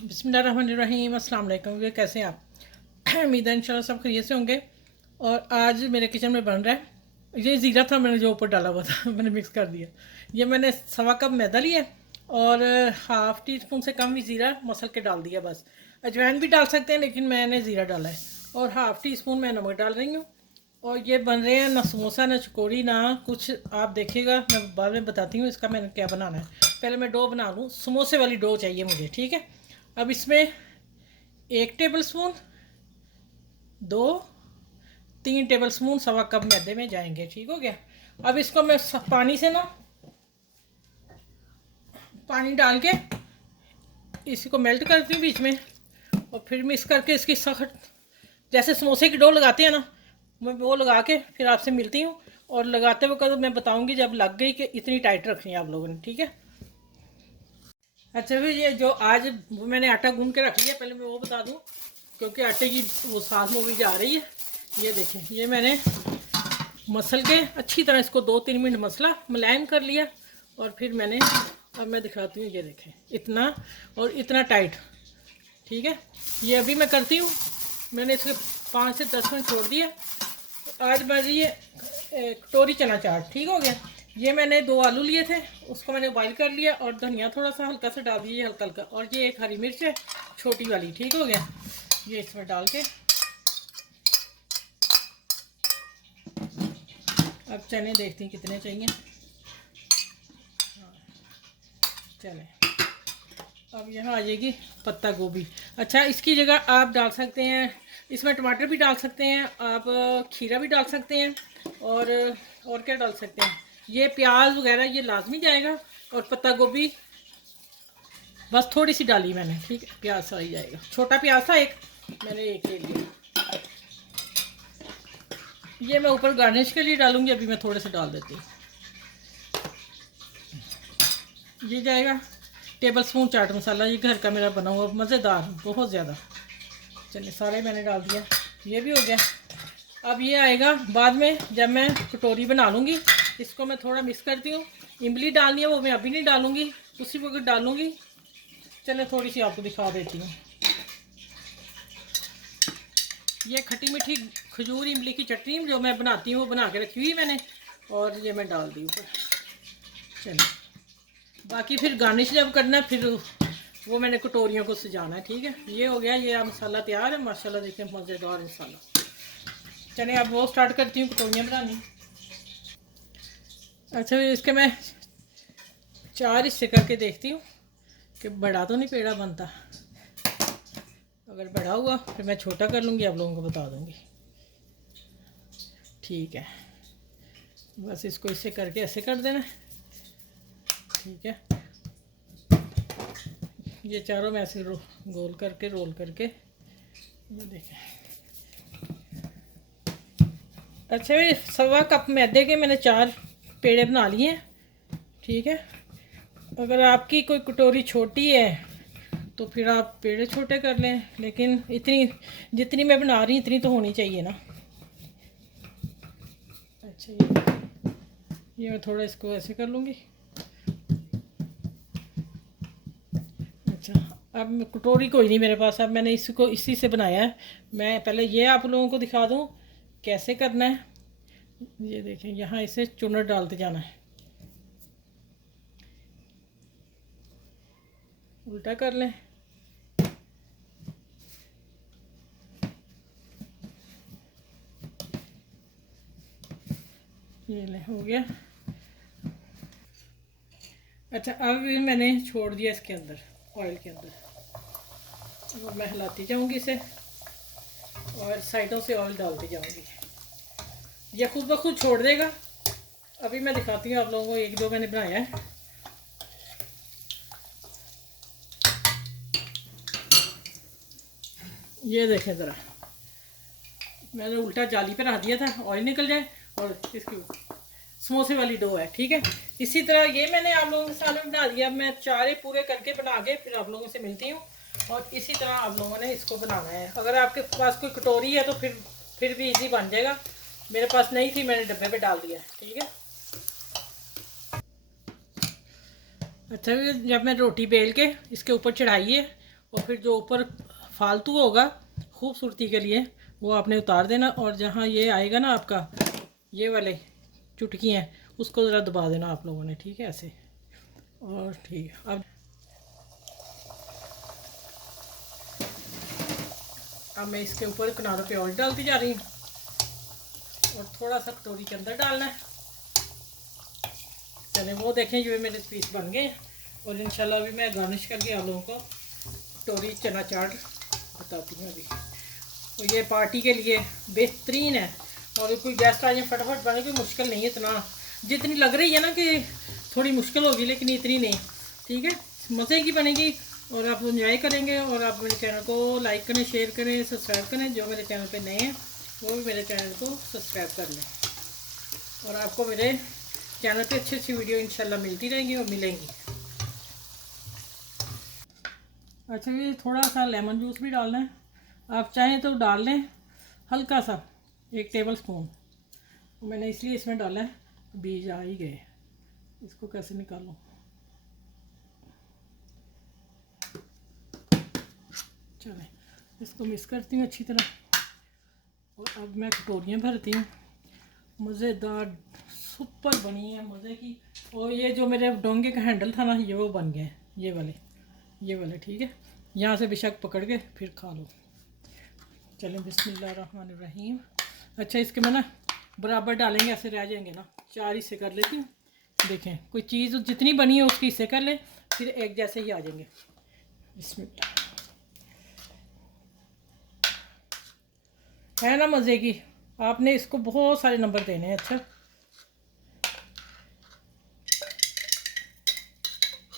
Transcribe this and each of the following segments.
बिस्मिल्लाहिर्रहमानिर्रहीम। अस्सलाम वालेकुम। ये कैसे हैं आप? उम्मीद है इंशाल्लाह सब खैरियत से होंगे। और आज मेरे किचन में बन रहा है, ये ज़ीरा था मैंने जो ऊपर डाला हुआ था मैंने मिक्स कर दिया। ये मैंने सवा कप मैदा लिया और हाफ़ टी स्पून से कम भी ज़ीरा मसल के डाल दिया बस। अजवाइन भी डाल सकते हैं लेकिन मैंने ज़ीरा डाला है। और हाफ़ टी स्पून मैं नमक डाल रही हूँ। और ये बन रहे हैं ना समोसा ना चकोरी ना कुछ, आप देखिएगा, मैं बाद में बताती हूँ इसका मैंने क्या बनाना है। पहले मैं डो बना लूँ, समोसे वाली डो चाहिए मुझे, ठीक है। अब इसमें 1 टेबल स्पून, 2 3 टेबल स्पून सवा कप मैदे में जाएंगे, ठीक हो गया। अब इसको मैं पानी से ना, पानी डाल के इसी को मेल्ट करती हूँ बीच में, और फिर मिक्स करके इसकी सख्त, जैसे समोसे की डो लगाते हैं ना, मैं वो लगा के फिर आपसे मिलती हूँ। और लगाते वक्त मैं बताऊँगी जब लग गई कि इतनी टाइट रखनी है आप लोगों ने, ठीक है। अच्छा फिर ये जो आज मैंने आटा गूंद के रख लिया, पहले मैं वो बता दूँ क्योंकि आटे की वो साथ मूवी जा रही है। ये देखें, ये मैंने मसल के अच्छी तरह इसको 2-3 मिनट मसला मुलायम कर लिया। और फिर मैंने, अब मैं दिखाती हूँ, ये देखें इतना और इतना टाइट, ठीक है। ये अभी मैं करती हूँ, मैंने इसके 5 से 10 मिनट छोड़ दिया। आज मेरी ये कटोरी चना चाट ठीक हो गया। ये मैंने 2 आलू लिए थे, उसको मैंने बॉइल कर लिया और धनिया थोड़ा सा हल्का सा डाल दिया, हल्का हल्का। और ये एक हरी मिर्च है छोटी वाली, ठीक हो गया। ये इसमें डाल के अब चने देखती हैं कितने चाहिए। चले, अब यहाँ आ जाएगी पत्ता गोभी। अच्छा, इसकी जगह आप डाल सकते हैं, इसमें टमाटर भी डाल सकते हैं आप, खीरा भी डाल सकते हैं। और क्या डाल सकते हैं, ये प्याज वगैरह ये लाजमी जाएगा। और पत्ता गोभी बस थोड़ी सी डाली मैंने, ठीक है। प्याज सा ही जाएगा, छोटा प्याज था एक, मैंने एक ले लिया। ये मैं ऊपर गार्निश के लिए डालूंगी, अभी मैं थोड़े से डाल देती हूँ। ये जाएगा 1 टेबल स्पून चाट मसाला, ये घर का मेरा बना हुआ मज़ेदार बहुत ज़्यादा। चलिए सारे मैंने डाल दिया, ये भी हो गया। अब ये आएगा बाद में जब मैं कटोरी बना लूँगी, इसको मैं थोड़ा मिक्स करती हूँ। इमली डालनी है वो मैं अभी नहीं डालूँगी, उसी वक्त डालूँगी। चलिए थोड़ी सी आपको दिखा देती हूँ। ये खट्टी मीठी खजूर इमली की चटनी जो मैं बनाती हूँ वो बना के रखी हुई मैंने, और ये मैं डाल दी ऊपर। चलिए बाकी फिर गार्निश जब करना फिर वो मैंने कटोरियों को सजाना है, ठीक है। ये हो गया, ये मसाला तैयार है माशाल्लाह, देखिए मज़ेदार मसाला। चलिए अब वो स्टार्ट करती हूँ कटोरियाँ बनानी। अच्छा इसके मैं 4 हिस्से करके देखती हूँ कि बड़ा तो नहीं पेड़ा बनता। अगर बड़ा हुआ फिर मैं छोटा कर लूँगी, आप लोगों को बता दूँगी, ठीक है। बस इसको इससे करके ऐसे कर देना, ठीक है। ये चारों में ऐसे गोल करके रोल करके, ये देखें। अच्छा ये सवा कप मैदे के मैंने 4 पेड़े बना लिए हैं, ठीक है। अगर आपकी कोई कटोरी छोटी है तो फिर आप पेड़े छोटे कर लें, लेकिन इतनी जितनी मैं बना रही इतनी तो होनी चाहिए ना। अच्छा ये मैं थोड़ा इसको ऐसे कर लूँगी। अच्छा अब कटोरी कोई नहीं मेरे पास, अब मैंने इसको इसी से बनाया है। मैं पहले ये आप लोगों को दिखा दूँ कैसे करना है। ये देखें, यहाँ इसे चुनर डालते जाना है, उल्टा कर लें। ये ले हो गया। अच्छा अब मैंने छोड़ दिया इसके अंदर, ऑयल के अंदर। अब मैं हिलाती जाऊंगी इसे और साइडों से ऑयल डालती जाऊंगी, ये खुद ब खुद छोड़ देगा। अभी मैं दिखाती हूँ आप लोगों को एक दो मैंने बनाया है। ये देखें ज़रा, मैंने उल्टा जाली पे रख दिया था ऑयल निकल जाए, और इसकी समोसे वाली डो है, ठीक है। इसी तरह ये मैंने आप लोगों के सामने बना दिया। मैं 4 पूरे करके बना के फिर आप लोगों से मिलती हूँ। और इसी तरह आप लोगों ने इसको बनाना है। अगर आपके पास कोई कटोरी है तो फिर भी इजी बन जाएगा। मेरे पास नहीं थी, मैंने डब्बे पे डाल दिया, ठीक है। अच्छा जब मैं रोटी बेल के इसके ऊपर चढ़ाई है और फिर जो ऊपर फालतू होगा खूबसूरती के लिए वो आपने उतार देना, और जहाँ ये आएगा ना आपका ये वाले चुटकी हैं उसको ज़रा दबा देना आप लोगों ने, ठीक है ऐसे। और ठीक है, अब मैं इसके ऊपर किनारों पे ऑयल डालती जा रही हूँ और थोड़ा सा कटोरी के अंदर डालना है। चले वो देखें ये मेरे पीस बन गए, और इंशाल्लाह अभी मैं गार्निश करके आप लोगों को कटोरी चना चाट बताती हूँ अभी। तो ये पार्टी के लिए बेहतरीन है, और कोई गेस्ट आ जाए फटाफट बने, कोई मुश्किल नहीं है इतना, जितनी लग रही है ना कि थोड़ी मुश्किल होगी लेकिन इतनी नहीं, ठीक है। मज़े की बनेगी और आप इंजॉय करेंगे। और आप मेरे चैनल को लाइक करें, शेयर करें, सब्सक्राइब करें। जो मेरे चैनल पे नए हैं वो भी मेरे चैनल को सब्सक्राइब कर लें, और आपको मेरे चैनल पे अच्छी अच्छी वीडियो इंशाल्लाह मिलती रहेंगी और मिलेंगी। अच्छा, ये थोड़ा सा लेमन जूस भी डालना है, आप चाहें तो डाल लें हल्का सा, 1 टेबल स्पून। मैंने इसलिए इसमें डाला है, बीज आ ही गए। इसको कैसे निकालूं? चलें इसको मिक्स करती हूँ अच्छी तरह, और अब मैं कटोरियाँ भरती हूँ। मज़ेदार सुपर बनी है, मज़े की। और ये जो मेरे डोंगे का हैंडल था ना, ये वो बन गए, ये वाले ठीक है। यहाँ से बेशक पकड़ के फिर खा लो। चलें बिस्मिल्लाहिर्रहमानिर्रहीम। अच्छा, इसके में ना बराबर डालेंगे, ऐसे रह जाएंगे ना, 4 हिस्से कर लेती हूँ। देखें कोई चीज़ जितनी बनी है उसके हिस्से कर लें, फिर एक जैसे ही आ जाएंगे। बिस्मिल्लाह, है ना मज़े की। आपने इसको बहुत सारे नंबर देने हैं।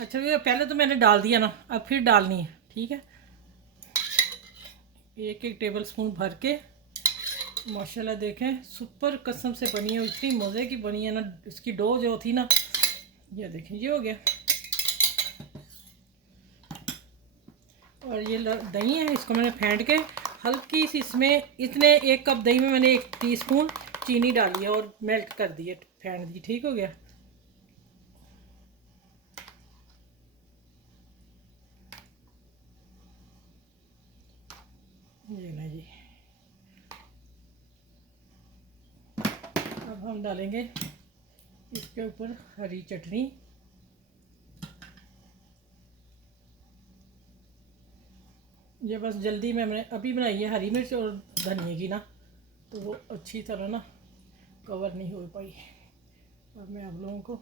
अच्छा ये पहले तो मैंने डाल दिया ना, अब फिर डालनी है, ठीक है। 1 टेबल स्पून भर के, माशाल्लाह देखें सुपर कसम से बनी है, इतनी मज़े की बनी है ना। इसकी डो जो थी ना, ये देखें ये हो गया। और ये दही है, इसको मैंने फेंट के हल्की सी इसमें, इतने 1 कप दही में मैंने 1 टीस्पून चीनी डाली है और मेल्ट कर दी है, फेंट दी, ठीक हो गया। ये ना जी, अब हम डालेंगे इसके ऊपर हरी चटनी। ये बस जल्दी में मैंने अभी बनाई है, हरी मिर्च और धनिया की ना, तो वो अच्छी तरह ना कवर नहीं हो पाई। अब मैं आप लोगों को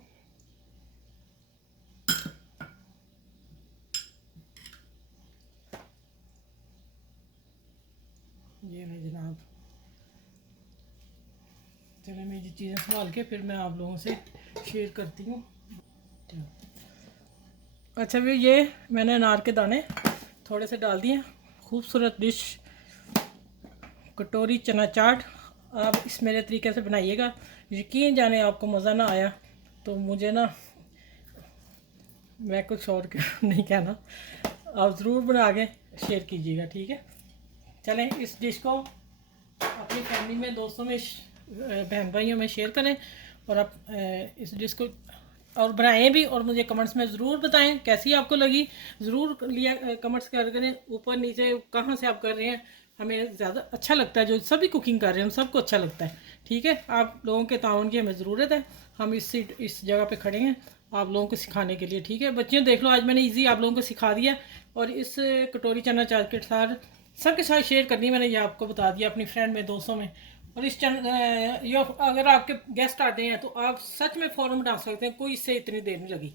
ये नहीं जनाब, चलो मैं ये चीज़ें संभाल के फिर मैं आप लोगों से शेयर करती हूँ। अच्छा भी ये मैंने अनार के दाने थोड़े से डाल दिए। खूबसूरत डिश कटोरी चना चाट आप इस मेरे तरीके से बनाइएगा, यकीन जाने आपको मज़ा ना आया तो मुझे ना, मैं कुछ और नहीं कहना, आप ज़रूर बना के शेयर कीजिएगा, ठीक है। चलें इस डिश को अपनी फैमिली में, दोस्तों में, बहन भाइयों में शेयर करें, और आप इस डिश को और बनाएं भी, और मुझे कमेंट्स में ज़रूर बताएं कैसी आपको लगी। ज़रूर लिया कमेंट्स करें, ऊपर नीचे कहाँ से आप कर रहे हैं, हमें ज़्यादा अच्छा लगता है। जो सभी कुकिंग कर रहे हैं सबको अच्छा लगता है, ठीक है। आप लोगों के ताउन की हमें ज़रूरत है, हम इस जगह पे खड़े हैं आप लोगों को सिखाने के लिए, ठीक है। बच्चियों देख लो, आज मैंने इजी आप लोगों को सिखा दिया, और इस कटोरी चना चाट के साथ सबके साथ शेयर करनी है मैंने, ये आपको बता दिया अपनी फ्रेंड में, दोस्तों में। और इस चैनल ये अगर आपके गेस्ट आते हैं तो आप सच में फ़ौरन बना सकते हैं, कोई इससे इतनी देर नहीं लगी।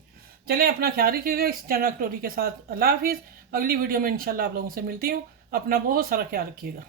चलें अपना ख्याल रखिएगा इस चना कटोरी के साथ। अल्लाह हाफिज़। अगली वीडियो में इंशाल्लाह आप लोगों से मिलती हूँ। अपना बहुत सारा ख्याल रखिएगा।